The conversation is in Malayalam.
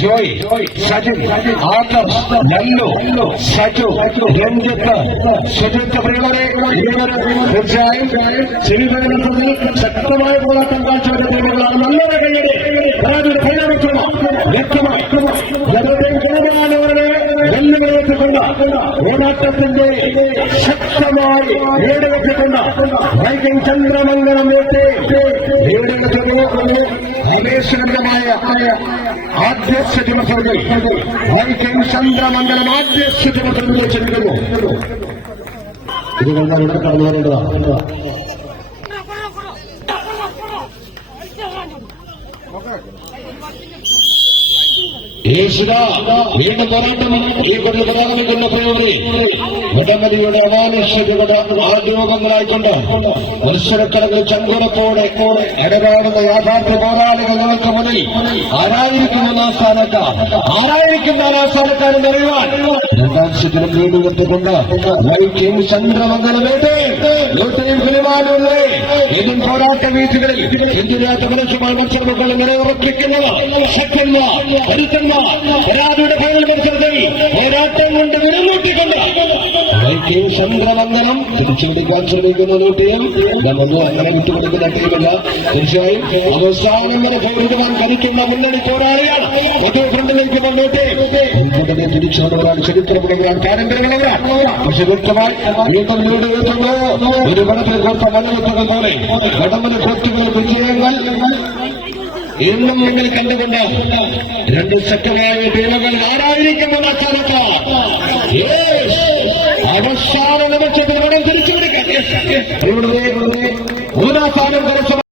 ജോയ്, സജിൻ, ആദർശ്, ലല്ലു, സജു, രഞ്ജിത്ത്, സുജിത്ത് പ്രിയവരെ തീർച്ചയായും സെമിഫൈനലിൽ ശക്തമായ പോരാട്ടം കാഴ്ചവെച്ച ടീമുകളാണ്. നല്ലൊരു കൈയുടെ വ്യക്തമായി വെല്ലുവിളിയെത്തിക്കൊണ്ട് പോരാട്ടത്തിന്റെ ശക്തമായി നേടിവെച്ചിട്ടുണ്ട്. വൈകിങ് ചന്ദ്രമംഗലം ആവേശകരമായ ആദ്യ സെമിഫൈനൽ വൈകിങ് ചന്ദ്രമംഗലം ആദ്യ സെമിഫൈനലിൽ ചെല്ലുന്നു. ഇത് കഴിഞ്ഞാൽ ഇവിടെ കടന്നു വരേണ്ടതാണ്. വീണ്ടും പോരാട്ടം ഈ കൊണ്ട് പുരോഗമിക്കുന്ന പ്രിയവരെ വടംവലിയുടെ അമാനുഷ്യതയുടെ ആരോപങ്ങളായിക്കൊണ്ട് മത്സരക്കടകൾ ചങ്കുറപ്പോടെ ഇടപാടുന്ന യാഥാർത്ഥ്യ പോരാളികൾ നമുക്ക് മുന്നിൽ ആരായിരിക്കും ഒന്നാം സ്ഥാനക്കാരെന്ന് അറിയുവാൻ രണ്ടാം സെറ്റിലും വീടുകെത്തുകൊണ്ട് വൈകിയും ചന്ദ്രമംഗലമേട്ടെ ഇതും പോരാട്ട വീഴ്ചകളിൽ ഇന്ത്യരാത്ത മനുഷ്യമായ മത്സരങ്ങൾ നിലയുറപ്പിക്കുന്നത് ശക്തന്മാർ കരുത്തന്മാർ പരാതിയുടെ ഫൈനൽ മത്സരത്തിൽ പോരാട്ടം കൊണ്ട് വിലമൂട്ടിക്കൊണ്ട് വൈകിയും ചന്ദ്രമംഗലം തിരിച്ചുപിടിക്കാൻ ശ്രമിക്കുന്ന ഒരു ടീം നമ്മൾ അങ്ങനെ വിട്ടുകൊടുക്കുന്ന ടീമല്ല. തീർച്ചയായും അവസാനം വരെ പോരിടുവാൻ കരുത്തുന്ന മുന്നണി പോരാളിയാണ്. മറ്റേ ഫ്രണ്ടിലേക്ക് വന്നോട്ടെ മുൻകൂട്ടനെ തിരിച്ചുകൊണ്ടുവരാൻ ചരിത്രമുള്ളവരാൻ പാരമ്പര്യമുള്ളവരാണ്. പക്ഷെ വ്യക്തമായി വീണ്ടും നേടിയെത്തുന്നു ഒരു വടത്തിൽ കൊടുത്ത മലവെത്തുക പോലെ വടമല കോട്ടുകൾ വിജയങ്ങൾ ഇന്നും നിങ്ങൾ കണ്ടുകൊണ്ട് രണ്ട് ശക്തമായ ടീമുകൾ ആരായിരിക്കും അവസാന നിമിഷത്തിൽ തിരിച്ചു പിടിക്കാൻ